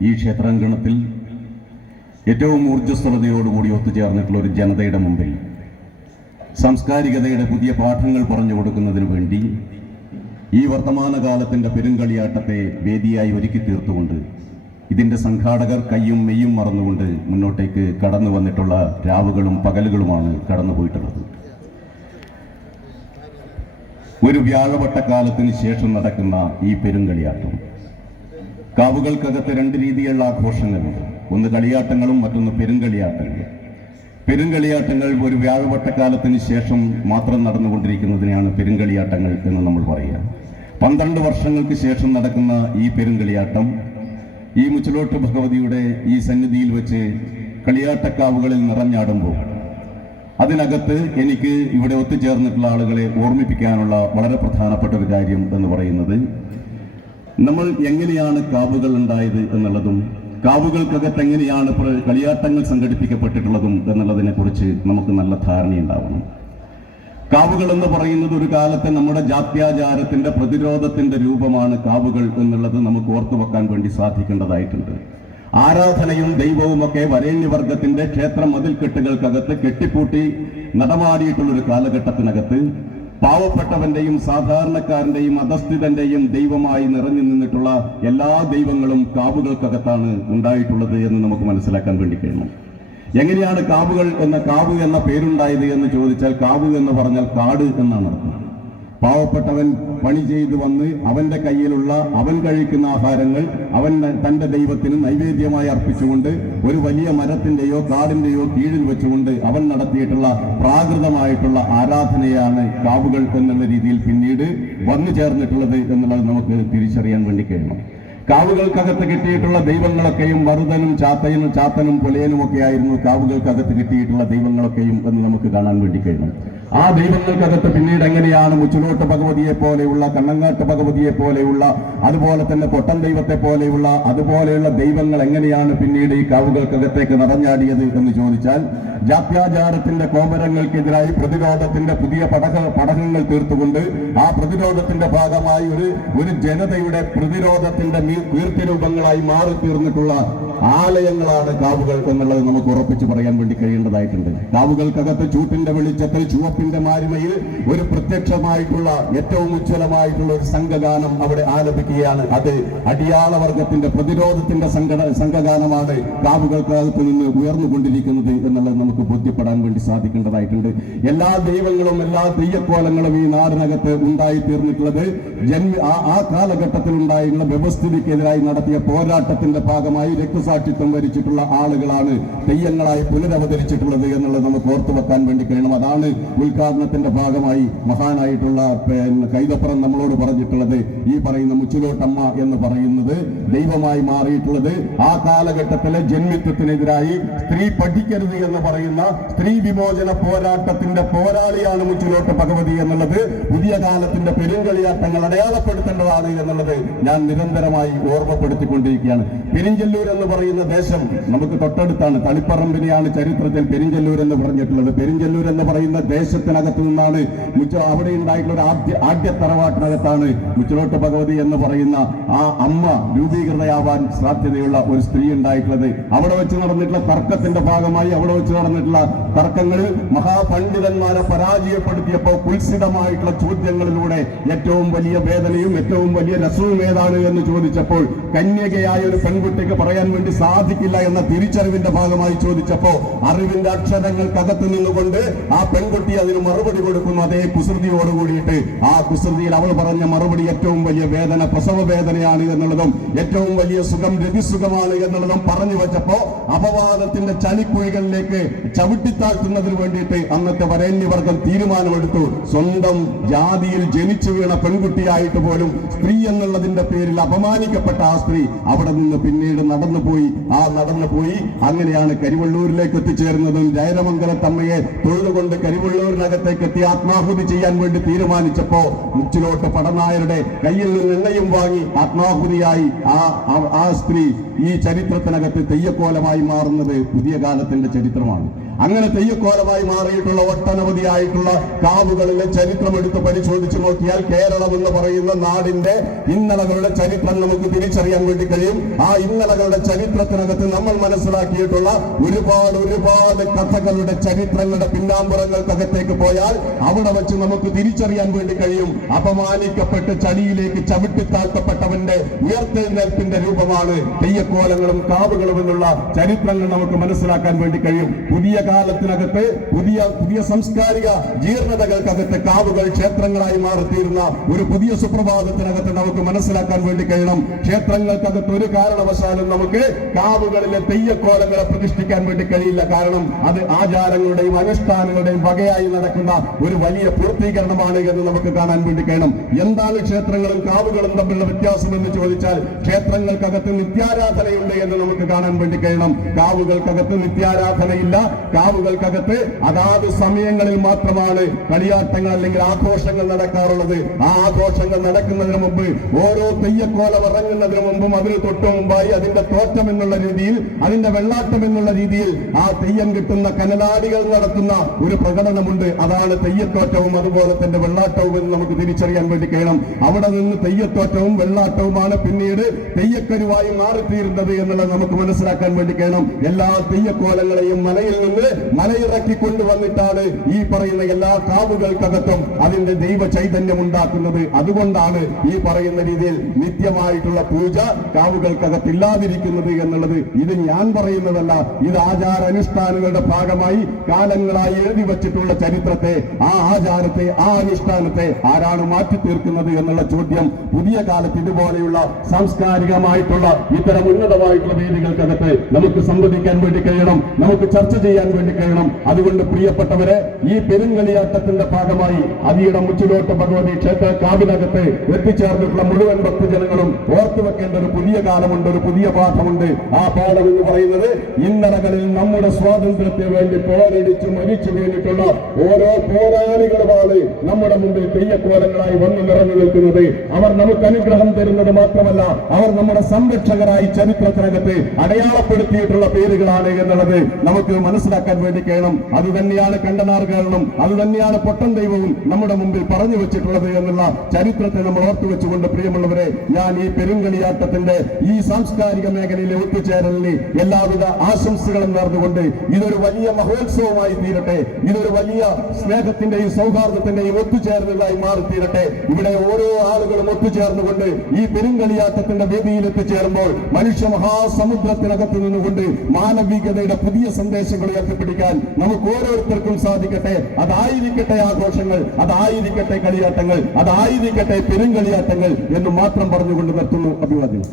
ഈ ക്ഷേത്രാങ്കണത്തിൽ ഏറ്റവും ഊർജസ്വലതയോടുകൂടി ഒത്തുചേർന്നിട്ടുള്ള ഒരു ജനതയുടെ മുമ്പിൽ സാംസ്കാരികതയുടെ പുതിയ പാഠങ്ങൾ പറഞ്ഞു കൊടുക്കുന്നതിന് വേണ്ടി ഈ വർത്തമാനകാലത്തിന്റെ പെരുങ്കളിയാട്ടത്തെ വേദിയായി ഒരുക്കി തീർത്തുകൊണ്ട് ഇതിന്റെ സംഘാടകർ കയ്യും മെയ്യും മറന്നുകൊണ്ട് മുന്നോട്ടേക്ക് കടന്നു വന്നിട്ടുള്ള രാവുകളും പകലുകളുമാണ് കടന്നുപോയിട്ടുള്ളത് ഒരു വ്യാഴവട്ടക്കാലത്തിന് ശേഷം നടക്കുന്ന ഈ പെരുങ്കളിയാട്ടം കാവുകൾക്കകത്ത് രണ്ട് രീതിയിലുള്ള ആഘോഷങ്ങളുണ്ട്. ഒന്ന് കളിയാട്ടങ്ങളും മറ്റൊന്ന് പെരുങ്കളിയാട്ടങ്ങളും പെരുങ്കളിയാട്ടങ്ങൾ ഒരു വ്യാഴവട്ടക്കാലത്തിന് ശേഷം മാത്രം നടന്നുകൊണ്ടിരിക്കുന്നതിനെയാണ് പെരുങ്കളിയാട്ടങ്ങൾ എന്ന് നമ്മൾ പറയുക. പന്ത്രണ്ട് വർഷങ്ങൾക്ക് ശേഷം നടക്കുന്ന ഈ പെരുങ്കളിയാട്ടം ഈ മുച്ചിലോട്ട് ഭഗവതിയുടെ ഈ സന്നിധിയിൽ വെച്ച് കളിയാട്ടക്കാവുകളിൽ നിറഞ്ഞാടുമ്പോൾ അതിനകത്ത് എനിക്ക് ഇവിടെ ഒത്തുചേർന്നിട്ടുള്ള ആളുകളെ ഓർമ്മിപ്പിക്കാനുള്ള വളരെ പ്രധാനപ്പെട്ട ഒരു കാര്യം എന്ന് പറയുന്നത് നമ്മൾ എങ്ങനെയാണ് കാവുകൾ ഉണ്ടായത് എന്നുള്ളതും കാവുകൾക്കകത്ത് എങ്ങനെയാണ് കളിയാട്ടങ്ങൾ സംഘടിപ്പിക്കപ്പെട്ടിട്ടുള്ളതും എന്നുള്ളതിനെ കുറിച്ച് നമുക്ക് നല്ല ധാരണയുണ്ടാവണം. കാവുകൾ എന്ന് പറയുന്നത് ഒരു കാലത്തെ നമ്മുടെ ജാത്യാചാരത്തിന്റെ പ്രതിരോധത്തിന്റെ രൂപമാണ് കാവുകൾ എന്നുള്ളത് നമുക്ക് ഓർത്തു വെക്കാൻ വേണ്ടി സാധിക്കേണ്ടതായിട്ടുണ്ട്. ആരാധനയും ദൈവവും ഒക്കെ വരേണ്യവർഗത്തിന്റെ ക്ഷേത്ര മതിൽക്കെട്ടുകൾക്കകത്ത് കെട്ടിപ്പൂട്ടി നടമാടിയിട്ടുള്ള ഒരു കാലഘട്ടത്തിനകത്ത് പാവപ്പെട്ടവന്റെയും സാധാരണക്കാരന്റെയും അധസ്ഥിതന്റെയും ദൈവമായി നിറഞ്ഞു നിന്നിട്ടുള്ള എല്ലാ ദൈവങ്ങളും കാവുകൾക്കകത്താണ് ഉണ്ടായിട്ടുള്ളത് എന്ന് നമുക്ക് മനസ്സിലാക്കാൻ വേണ്ടി കഴിയണം എങ്ങനെയാണ് കാവുകൾ എന്ന കാവ് എന്ന പേരുണ്ടായത് എന്ന് ചോദിച്ചാൽ കാവ് എന്ന് പറഞ്ഞാൽ കാട് എന്നാണ് അർത്ഥം. പാവപ്പെട്ടവൻ പണി ചെയ്തു വന്ന് അവന്റെ കയ്യിലുള്ള അവൻ കഴിക്കുന്ന ആഹാരങ്ങൾ അവൻ തന്റെ ദൈവത്തിന് നൈവേദ്യമായി അർപ്പിച്ചുകൊണ്ട് ഒരു വലിയ മരത്തിന്റെയോ കാടിന്റെയോ കീഴിൽ വെച്ചുകൊണ്ട് അവൻ നടത്തിയിട്ടുള്ള പ്രാകൃതമായിട്ടുള്ള ആരാധനയാണ് കാവുകൾ എന്നുള്ള രീതിയിൽ പിന്നീട് വന്നു ചേർന്നിട്ടുള്ളത് എന്നുള്ളത് നമുക്ക് തിരിച്ചറിയാൻ വേണ്ടി കഴിയണം. കാവുകൾക്കകത്ത് കിട്ടിയിട്ടുള്ള ദൈവങ്ങളൊക്കെയും മറുതനും ചാത്തയനും ചാത്തനും പുലയനും ഒക്കെ ആയിരുന്നു കാവുകൾക്കകത്ത് കിട്ടിയിട്ടുള്ള ദൈവങ്ങളൊക്കെയും എന്ന് നമുക്ക് കാണാൻ വേണ്ടി കഴിയണം. ആ ദൈവങ്ങൾക്കകത്ത് പിന്നീട് എങ്ങനെയാണ് മുച്ചുനോട്ട് ഭഗവതിയെ പോലെയുള്ള കണ്ണങ്ങാട്ട് ഭഗവതിയെ പോലെയുള്ള അതുപോലെ തന്നെ പൊട്ടൻ ദൈവത്തെ പോലെയുള്ള അതുപോലെയുള്ള ദൈവങ്ങൾ എങ്ങനെയാണ് പിന്നീട് ഈ കാവുകൾക്കകത്തേക്ക് നടഞ്ഞാടിയത് എന്ന് ചോദിച്ചാൽ ജാത്യാചാരത്തിന്റെ കോമരങ്ങൾക്കെതിരായി പ്രതിരോധത്തിന്റെ പുതിയ പടക പടകങ്ങൾ തീർത്തുകൊണ്ട് ആ പ്രതിരോധത്തിന്റെ ഭാഗമായി ഒരു ഒരു ജനതയുടെ പ്രതിരോധത്തിന്റെ കീർത്തി കീർത്തിരൂപങ്ങളായി മാറി തീർന്നിട്ടുള്ള ആലയങ്ങളാണ് കാവുകൾ എന്നുള്ളത് നമുക്ക് ഉറപ്പിച്ച് പറയാൻ വേണ്ടി കഴിയേണ്ടതായിട്ടുണ്ട്. കാവുകൾക്കകത്ത് ചൂട്ടിന്റെ വെളിച്ചത്തിൽ ചുവപ്പിന്റെ മാരിമയിൽ ഒരു പ്രത്യക്ഷമായിട്ടുള്ള ഏറ്റവും ഉജ്ജ്വലമായിട്ടുള്ള ഒരു സംഘഗാനം അവിടെ ആലപിക്കുകയാണ്. അത് അടിയാളവർഗത്തിന്റെ പ്രതിരോധത്തിന്റെ സംഘഗാനമാണ് കാവുകൾക്കകത്ത് നിന്ന് ഉയർന്നുകൊണ്ടിരിക്കുന്നത് എന്നുള്ളത് നമുക്ക് ബോധ്യപ്പെടാൻ വേണ്ടി സാധിക്കേണ്ടതായിട്ടുണ്ട്. എല്ലാ ദൈവങ്ങളും എല്ലാ തെയ്യക്കോലങ്ങളും ഈ നാടിനകത്ത് ഉണ്ടായി തീർന്നിട്ടുള്ളത് ജന്മ ആ കാലഘട്ടത്തിൽ ഉണ്ടായിട്ടുള്ള വ്യവസ്ഥിതിക്കെതിരായി നടത്തിയ പോരാട്ടത്തിന്റെ ഭാഗമായി രക്തസാക്ഷിത്വം വരിച്ചിട്ടുള്ള ആളുകളാണ് തെയ്യങ്ങളായി പുനരവതരിച്ചിട്ടുള്ളത് എന്നുള്ളത് നമുക്ക് ഓർത്തു വെക്കാൻ വേണ്ടി കഴിയണം. അതാണ് ഉദ്ഘാടനത്തിന്റെ ഭാഗമായി മഹാനായിട്ടുള്ള കൈതപ്പുറം നമ്മളോട് പറഞ്ഞിട്ടുള്ളത്. ഈ പറയുന്ന മുച്ചിലോട്ടമ്മ എന്ന് പറയുന്നത് ദൈവമായി മാറിയിട്ടുള്ളത്. ആ കാലഘട്ടത്തിലെ ജന്മിത്വത്തിനെതിരായി സ്ത്രീ പഠിക്കരുത് എന്ന് പറയുന്ന സ്ത്രീ വിമോചന പോരാട്ടത്തിന്റെ പോരാളിയാണ് മുച്ചിലോട്ട് ഭഗവതി എന്നുള്ളത്. പുതിയ കാലത്തിന്റെ പെരുങ്കളിയാട്ടങ്ങൾ അടയാളപ്പെടുത്തേണ്ടതാണ് എന്നുള്ളത് ഞാൻ നിരന്തരമായി ഓർമ്മപ്പെടുത്തിക്കൊണ്ടിരിക്കുകയാണ്. പെരിഞ്ചല്ലൂർ എന്ന് പറയുന്ന ദേശം നമുക്ക് തൊട്ടടുത്താണ്. തളിപ്പറമ്പിനെയാണ് ചരിത്രത്തിൽ പെരിഞ്ചല്ലൂർ എന്ന് പറഞ്ഞിട്ടുള്ളത്. പെരിഞ്ചല്ലൂർ എന്ന് പറയുന്ന ദേശത്തിനകത്ത് നിന്നാണ് മുച്ച അവിടെ ഉണ്ടായിട്ടുള്ള ആദ്യ ആദ്യ തറവാട്ടിനകത്താണ് മുച്ചിലോട്ട് ഭഗവതി എന്ന് പറയുന്ന ആ അമ്മ രൂപീകൃതയാവാൻ സാധ്യതയുള്ള ഒരു സ്ത്രീ ഉണ്ടായിട്ടുള്ളത്. അവിടെ വെച്ച് നടന്നിട്ടുള്ള തർക്കത്തിന്റെ ഭാഗമായി അവിടെ വെച്ച് നടന്നിട്ടുള്ള തർക്കങ്ങളിൽ മഹാപണ്ഡിതന്മാരെ പരാജയപ്പെടുത്തിയപ്പോൾ കുൽസിതമായിട്ടുള്ള ചോദ്യങ്ങളിലൂടെ ഏറ്റവും വലിയ വേദനയും ഏറ്റവും വലിയ രസവും ഏതാണ് എന്ന് ചോദിച്ചപ്പോൾ കന്യകയായ ഒരു പെൺകുട്ടിക്ക് പറയാൻ വേണ്ടി സാധിക്കില്ല എന്ന തിരിച്ചറിവിന്റെ ഭാഗമായി ചോദിച്ചപ്പോ അറിവിന്റെ അക്ഷരങ്ങൾക്കകത്ത് നിന്നുകൊണ്ട് ആ പെൺകുട്ടി അതിന് മറുപടി കൊടുക്കുന്നു. അതേ കുസൃതിയോട് കൂടിയിട്ട് ആ കുസൃതിയിൽ അവൾ പറഞ്ഞ മറുപടി ഏറ്റവും വലിയ വേദന പ്രസവ വേദനയാണ് എന്നുള്ളതും ഏറ്റവും വലിയ സുഖം രതിസുഖമാണ് എന്നുള്ളതും പറഞ്ഞു വെച്ചപ്പോ അപവാദത്തിന്റെ ചളിക്കുഴികളിലേക്ക് ചവിട്ടിത്താഴ്ത്തുന്നതിന് വേണ്ടിയിട്ട് അന്നത്തെ വരേണ്യവർഗം തീരുമാനമെടുത്തു. സ്വന്തം ജാതിയിൽ ജനിച്ചു വീണ പെൺകുട്ടിയായിട്ട് പോലും സ്ത്രീ എന്നുള്ളതിന്റെ പേരിൽ അപമാനിക്കപ്പെട്ട ആ സ്ത്രീ അവിടെ നിന്ന് പിന്നീട് നടന്നു ആ നടന്നു പോയി. അങ്ങനെയാണ് കരിവള്ളൂരിലേക്ക് എത്തിച്ചേർന്നതും ജയരമംഗലത്തമ്മയെ തൊഴുതുകൊണ്ട് കരിവള്ളൂരിനകത്തേക്ക് എത്തി ആത്മാഹുതി ചെയ്യാൻ വേണ്ടി തീരുമാനിച്ചപ്പോ മുച്ചിലോട്ട് പടനായരുടെ കയ്യിൽ നിന്ന് എണ്ണയും വാങ്ങി ആത്മാഹുതിയായി ആ- ആ സ്ത്രീ ഈ ചരിത്രത്തിനകത്ത് തെയ്യക്കോലമായി മാറുന്നത് പുതിയ കാലത്തിന്റെ ചരിത്രമാണ്. അങ്ങനെ തെയ്യക്കോലമായി മാറിയിട്ടുള്ള ഒട്ടനവധിയായിട്ടുള്ള കാവുകളിലെ ചരിത്രം എടുത്ത് പരിശോധിച്ചു നോക്കിയാൽ കേരളം എന്ന് പറയുന്ന നാടിന്റെ ഇന്നലകളുടെ ചരിത്രം നമുക്ക് തിരിച്ചറിയാൻ വേണ്ടി കഴിയും. ആ ഇന്നലകളുടെ ചരിത്രത്തിനകത്ത് നമ്മൾ മനസ്സിലാക്കിയിട്ടുള്ള ഒരുപാട് ഒരുപാട് കഥകളുടെ ചരിത്രങ്ങളുടെ പിന്നാമ്പുറങ്ങൾക്കകത്തേക്ക് പോയാൽ അവിടെ വെച്ച് നമുക്ക് തിരിച്ചറിയാൻ വേണ്ടി കഴിയും. അപമാനിക്കപ്പെട്ട് ചടിയിലേക്ക് ചവിട്ടിത്താഴ്ത്തപ്പെട്ടവന്റെ ഉയർത്തെഴുന്നേൽപ്പിന്റെ രൂപമാണ് തെയ്യക്കോലങ്ങളും കാവുകളും എന്നുള്ള ചരിത്രങ്ങൾ നമുക്ക് മനസ്സിലാക്കാൻ വേണ്ടി കഴിയും. പുതിയ കാലത്തിനകത്ത് പുതിയ പുതിയ സാംസ്കാരിക ജീർണതകൾക്കകത്ത് കാവുകൾ ക്ഷേത്രങ്ങളായി മാറിത്തീരുന്ന ഒരു പുതിയ സുപ്രഭാതത്തിനകത്ത് നമുക്ക് മനസ്സിലാക്കാൻ വേണ്ടി കഴിയണം. ക്ഷേത്രങ്ങൾക്കകത്ത് ഒരു കാരണവശാലും നമുക്ക് കാവുകളിലെ തെയ്യക്കോലങ്ങളെ പ്രതിഷ്ഠിക്കാൻ വേണ്ടി കഴിയില്ല. കാരണം അത് ആചാരങ്ങളുടെയും അനുഷ്ഠാനങ്ങളുടെയും വകയായി നടക്കുന്ന ഒരു വലിയ പൂർത്തീകരണമാണ് എന്ന് നമുക്ക് കാണാൻ വേണ്ടി കഴിയണം. എന്താണ് ക്ഷേത്രങ്ങളും കാവുകളും തമ്മിലുള്ള വ്യത്യാസം എന്ന് ചോദിച്ചാൽ ക്ഷേത്രങ്ങൾക്കകത്ത് നിത്യാരാധനയുണ്ട് എന്ന് നമുക്ക് കാണാൻ വേണ്ടി കഴിയണം. കാവുകൾക്കകത്ത് നിത്യാരാധനയില്ല. കാവുകൾക്കകത്ത് അതാത് സമയങ്ങളിൽ മാത്രമാണ് കളിയാട്ടങ്ങൾ അല്ലെങ്കിൽ ആഘോഷങ്ങൾ നടക്കാറുള്ളത്. ആ ആഘോഷങ്ങൾ നടക്കുന്നതിന് മുമ്പ് ഓരോ തെയ്യക്കോലം ഇറങ്ങുന്നതിന് മുമ്പും അതിന് തൊട്ടു മുമ്പായി അതിന്റെ തോറ്റം എന്നുള്ള രീതിയിൽ അതിന്റെ വെള്ളാട്ടം എന്നുള്ള രീതിയിൽ ആ തെയ്യം കിട്ടുന്ന കനലാടികൾ നടത്തുന്ന ഒരു പ്രകടനമുണ്ട്. അതാണ് തെയ്യത്തോറ്റവും അതുപോലെ തന്നെ വെള്ളാട്ടവും എന്ന് നമുക്ക് തിരിച്ചറിയാൻ വേണ്ടി കഴിയണം അവിടെ നിന്ന് തെയ്യത്തോറ്റവും വെള്ളാട്ടവുമാണ് പിന്നീട് തെയ്യക്കരുവായി മാറിത്തീരുന്നത് എന്നുള്ളത് നമുക്ക് മനസ്സിലാക്കാൻ വേണ്ടി കഴിയണം എല്ലാ തെയ്യക്കോലങ്ങളെയും മലയിൽ നിന്ന് മലയിറക്കി കൊണ്ടുവന്നിട്ടാണ് ഈ പറയുന്ന എല്ലാ കാവുകൾക്കകത്തും അതിന്റെ ദൈവ ചൈതന്യം ഉണ്ടാക്കുന്നത് അതുകൊണ്ടാണ് ഈ പറയുന്ന രീതിയിൽ നിത്യമായിട്ടുള്ള പൂജ കാവുകൾക്കകത്തില്ലാതിരിക്കുന്നത് എന്നുള്ളത്. ഇത് ഞാൻ പറയുന്നതല്ല. ഇത് ആചാര അനുഷ്ഠാനങ്ങളുടെ ഭാഗമായി കാലങ്ങളായി എഴുതി വച്ചിട്ടുള്ള ചരിത്രത്തെ ആ ആചാരത്തെ ആ അനുഷ്ഠാനത്തെ ആരാണ് മാറ്റി തീർക്കുന്നത് എന്നുള്ള ചോദ്യം പുതിയ കാലത്ത് ഇതുപോലെയുള്ള സാംസ്കാരികമായിട്ടുള്ള ഇത്തരം ഉന്നതമായിട്ടുള്ള വേദികൾക്കകത്ത് നമുക്ക് സംവദിക്കാൻ വേണ്ടി കഴിയണം. നമുക്ക് ചർച്ച ചെയ്യാൻ വേണ്ടി കഴിയണം അതുകൊണ്ട് പ്രിയപ്പെട്ടവരെ ഈ പെരുങ്കളിയാട്ടത്തിന്റെ ഭാഗമായി അതിയുടെ മുച്ചിലോട്ട് ഭഗവതി ക്ഷേത്ര കാവിനകത്ത് എത്തിച്ചേർന്നിട്ടുള്ള മുഴുവൻ ഭക്തജനങ്ങളും ഓർത്തു വെക്കേണ്ട ഒരു പുതിയ കാലമുണ്ട് ഒരു പുതിയ പാഠമുണ്ട്. ആ പാഠം എന്ന് പറയുന്നത് ഇന്നലകളിൽ നമ്മുടെ സ്വാതന്ത്ര്യത്തെ വേണ്ടി പോരടിച്ച് മരിച്ചു കഴിഞ്ഞിട്ടുള്ള ഓരോ പോരാളികളുമാണ് നമ്മുടെ മുമ്പിൽ തെയ്യക്കോലങ്ങളായി വന്നു നിറഞ്ഞു നിൽക്കുന്നത്. അവർ നമുക്ക് അനുഗ്രഹം തരുന്നത് മാത്രമല്ല അവർ നമ്മുടെ സംരക്ഷകരായി ചരിത്രത്തിനകത്ത് അടയാളപ്പെടുത്തിയിട്ടുള്ള പേരുകളാണ് എന്നുള്ളത് നമുക്ക് മനസ്സിലാക്കാൻ വേണ്ടി കഴിയണം അത് തന്നെയാണ് കണ്ടനാർ കാരണം അത് തന്നെയാണ് പൊട്ടൻ ദൈവവും നമ്മുടെ മുമ്പിൽ പറഞ്ഞു വെച്ചിട്ടുള്ളത് എന്നുള്ള ചരിത്രത്തെ നമ്മൾ ഓർത്തു വെച്ചുകൊണ്ട് പ്രിയമുള്ളവരെ ഞാൻ ഈ പെരുങ്കളിയാട്ടത്തിന്റെ ഈ സാംസ്കാരിക മേഖലയിലെ ഒത്തുചേരലിന് എല്ലാവിധ ആശംസകളും നേർന്നുകൊണ്ട് ഇതൊരു വലിയ മഹോത്സവമായി തീരട്ടെ. ഇതൊരു വലിയ സ്നേഹത്തിന്റെയും സൗഹാർദ്ദത്തിന്റെയും ഒത്തുചേരലുകളായി മാറി തീരട്ടെ ഇവിടെ ഓരോ ആളുകളും ഒത്തുചേർന്നുകൊണ്ട് ഈ പെരുങ്കളിയാട്ടത്തിന്റെ വേദിയിൽ എത്തിച്ചേരുമ്പോൾ മനുഷ്യ മഹാസമുദ്രത്തിനകത്ത് നിന്നുകൊണ്ട് മാനവികതയുടെ പുതിയ സന്ദേശങ്ങൾ ഉയർത്തിപ്പിടിക്കാൻ നമുക്ക് ഓരോരുത്തർക്കും സാധിക്കട്ടെ. അതായിരിക്കട്ടെ ആഘോഷങ്ങൾ അതായിരിക്കട്ടെ കളിയാട്ടങ്ങൾ അതായിരിക്കട്ടെ പെരും പെരുങ്കളിയാട്ടങ്ങൾ എന്ന് മാത്രം പറഞ്ഞുകൊണ്ട് നിർത്തുന്നു അഭിവാദ്യം.